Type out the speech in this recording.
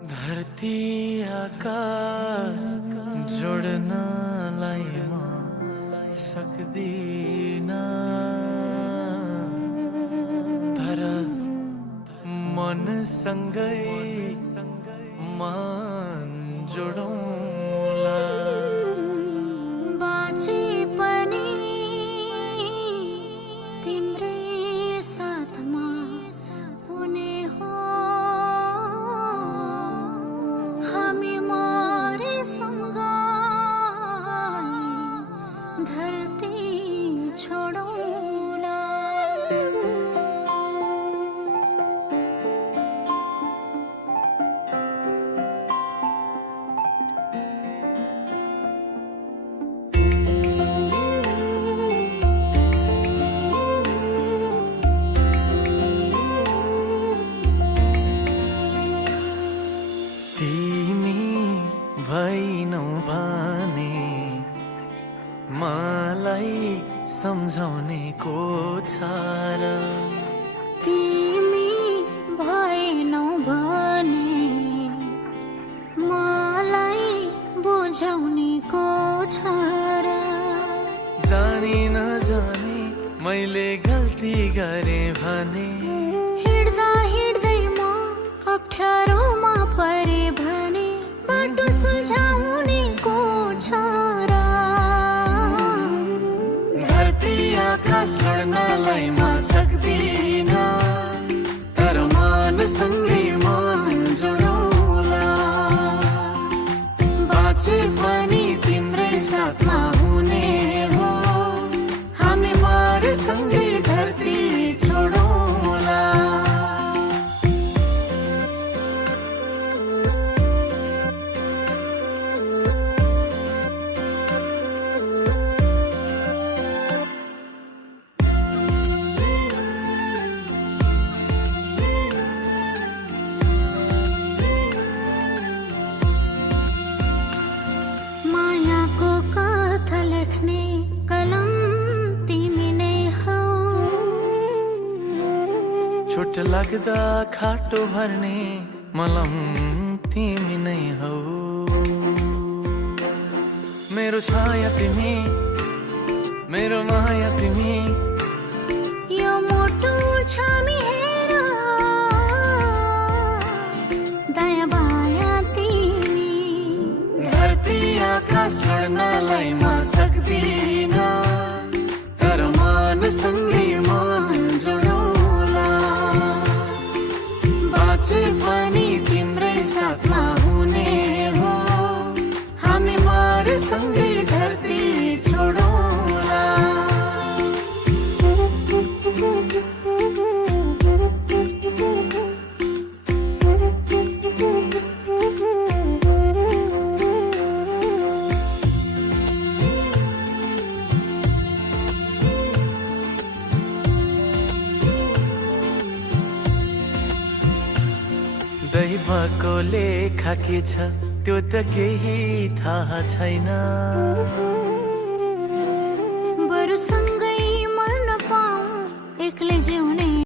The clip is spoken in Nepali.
धरती आकाश जोड्नलाई म सक्दिनँ, तर मनसँगै मन जोडौँला। बाँचे पनि तिम्रै साथमा हुने हो, हामी मरेसँगै धरती छोडौँला। तिमी भइनौ भने मलाई सम्झाउने को छ र? तिमी भएनौ भने मलाई बुझाउने को छ र? जानी नजानी मैले गल्ती गरेँ भने, हिँड्दा हिँड्दै म अप्ठ्यारोमा परे भने बाटो सुल्झाउने को छ र? धरती आकाश जोड्नलाई म सक्दिनँ, तर मनसँगै मन जोडौँला। बाँचे पनि तिम्रै साथमा हुने हो, हामी मरेसँगै धरती छोडौँला। मायाको कथा लेख्ने कलम तिमी नै हौ, चोट लाग्दा खाटो भर्ने मलम तिमी नै हौ। मेरो छाया तिमी, मेरो माया तिमी, यो मोटो छामी हेर दया माया तिमी। धरती आकाश जोड्नलाई म सक्दिनँ, तर मनसँगै मन जोडौँला। बाँचे पनि तिम्रै साथमा हुने हो, हामी मरेसँगै धरती छोडौँला। दैवको लेखा के छ त्यो त केही थाहा छैन।